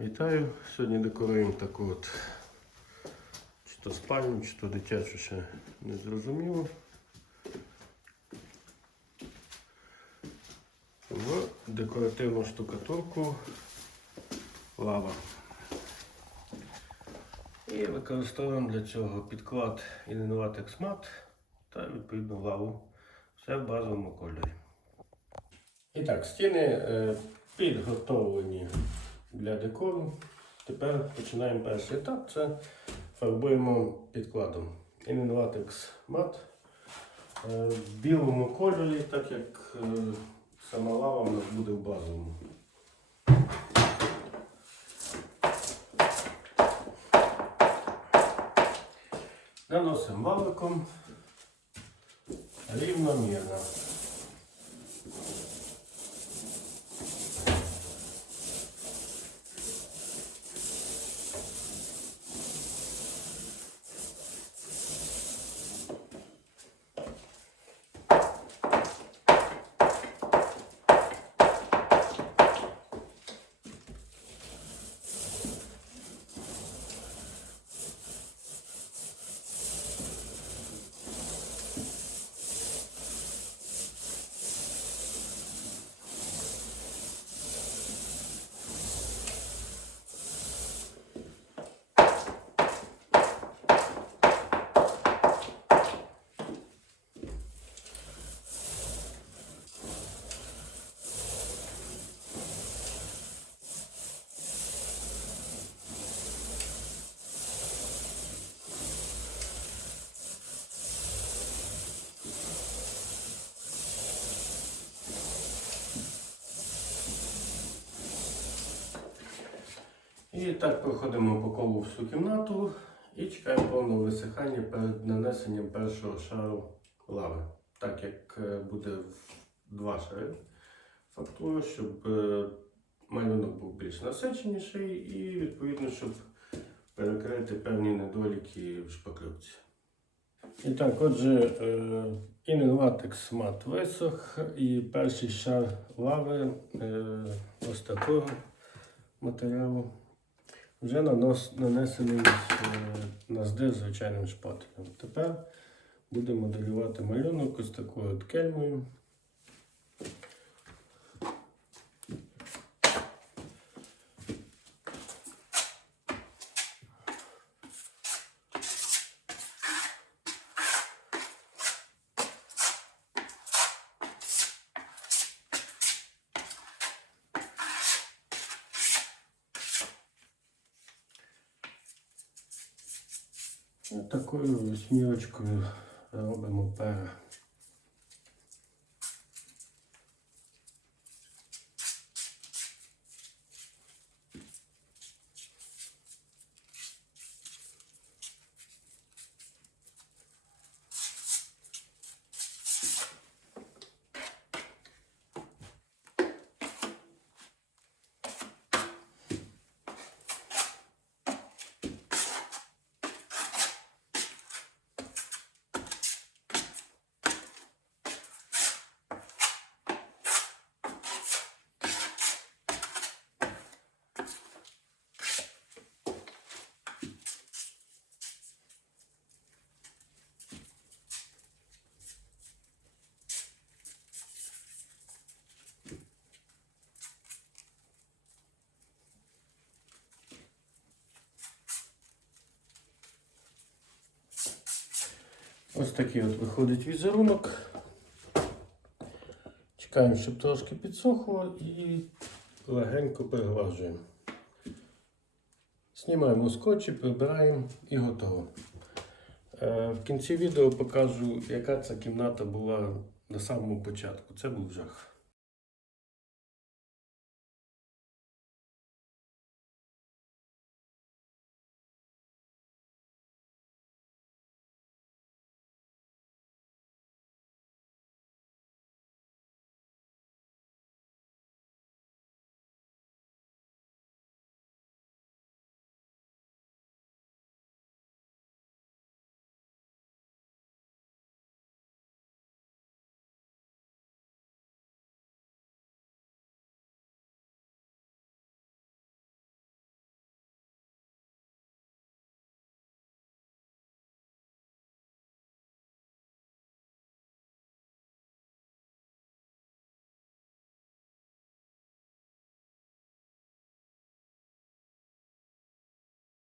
Вітаю! Сьогодні декоруємо таку от чи то спальню, чи то дитячу ще не зрозуміло. В декоративну штукатурку лава. І використовуємо для цього підклад Innovatex Matte та відповідно лаву. Все в базовому кольорі. І так, стіни е, підготовлені для декору. Тепер починаємо перший етап. Це фарбуємо підкладом. Innovatex Matte е, в білому кольорі, так як е, сама лава у нас буде в базовому. Наносимо валиком рівномірно. І так проходимо по колу всю кімнату і чекаємо повного висихання перед нанесенням першого шару лави. Так як е, буде два шари фактура, щоб е, малюнок був більш насиченіший і відповідно, щоб перекрити певні недоліки в шпаклівці. І так, отже, е, Innovatex мат висох і перший шар лави ось такого матеріалу вже нанос, нанесений е, на здив звичайним шпателем. Тепер будемо малюнок ось такою от кельмою. Такою смілочкою робимо пера. Ось такий от виходить візерунок. Чекаємо, щоб трошки підсохло і легенько переглажуємо. Знімаємо скотч, прибираємо і готово. Е, В кінці відео покажу, яка ця кімната була на самому початку. Це був жах.